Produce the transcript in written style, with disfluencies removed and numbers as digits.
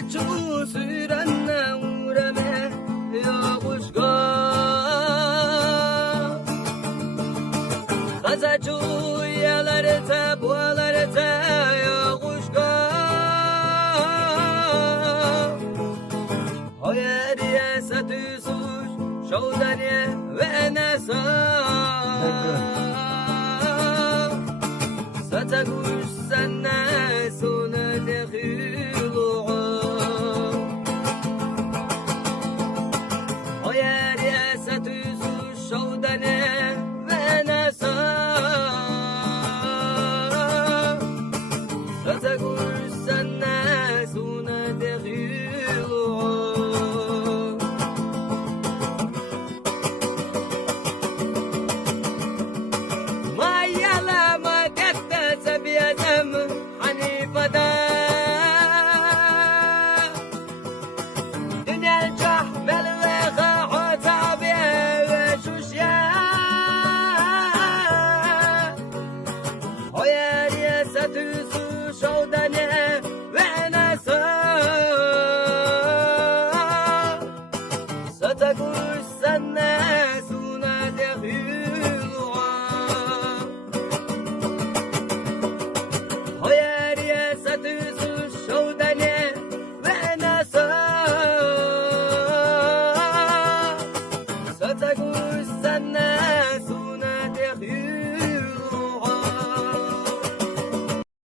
çubuğu sürenle uğrame yokuşka Kaza çubuğu yalarıta bualarıta yokuşka Hayriye satü suç şovdaniye ve nesa Satakuş senne sunu dehilu Hayriye satü suç şovdaniye ve nesa Satakuş senne sunu dehilu Satakuş